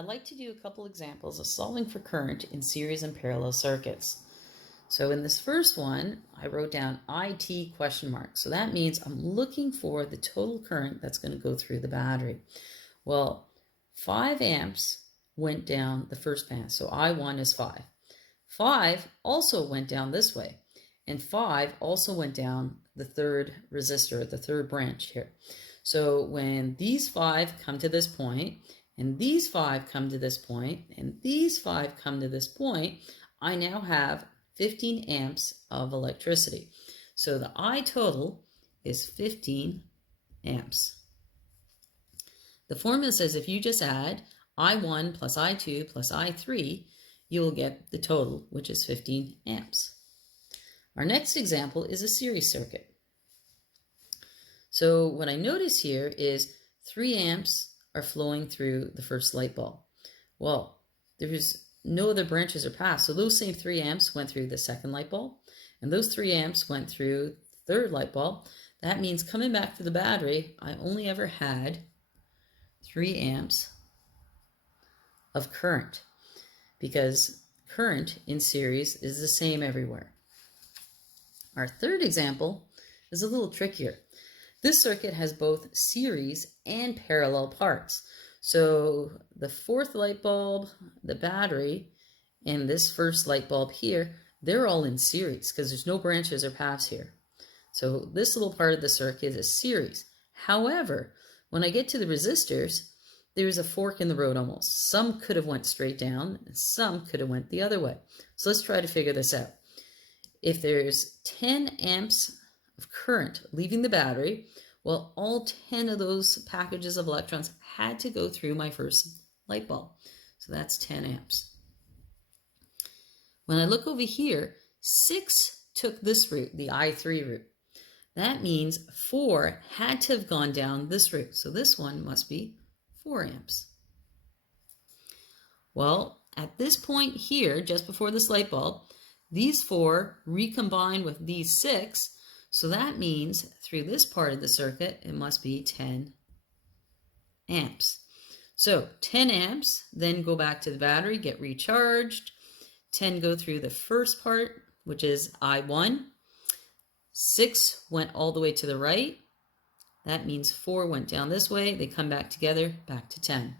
I'd like to do a couple examples of solving for current in series and parallel circuits. So in this first one, I wrote down IT question mark. So that means I'm looking for the total current that's going to go through the battery. Well, 5 amps went down the first path, so I1 is 5. 5 also went down this way, and 5 also went down the third resistor, the third branch here. So when these 5 come to this point, and these 5 come to this point, and these 5 come to this point, I now have 15 amps of electricity. So the I total is 15 amps. The formula says if you just add I1 plus I2 plus I3, you will get the total, which is 15 amps. Our next example is a series circuit. So what I notice here is 3 amps are flowing through the first light bulb. Well, there's no other branches or paths, so those same 3 amps went through the second light bulb, and those 3 amps went through the third light bulb. That means coming back to the battery, I only ever had 3 amps of current, because current in series is the same everywhere. Our third example is a little trickier. This circuit has both series and parallel parts. So the fourth light bulb, the battery, and this first light bulb here, they're all in series because there's no branches or paths here. So this little part of the circuit is series. However, when I get to the resistors, there's a fork in the road almost. Some could have went straight down, and some could have went the other way. So let's try to figure this out. If there's 10 amps of current leaving the battery, well, all 10 of those packages of electrons had to go through my first light bulb. So that's 10 amps. When I look over here, 6 took this route, the I3 route. That means 4 had to have gone down this route. So this one must be 4 amps. Well, at this point here, just before this light bulb, these 4 recombine with these 6, so that means through this part of the circuit, it must be 10 amps. So 10 amps then go back to the battery, get recharged. 10 go through the first part, which is I1. 6 went all the way to the right. That means 4 went down this way. They come back together, back to 10.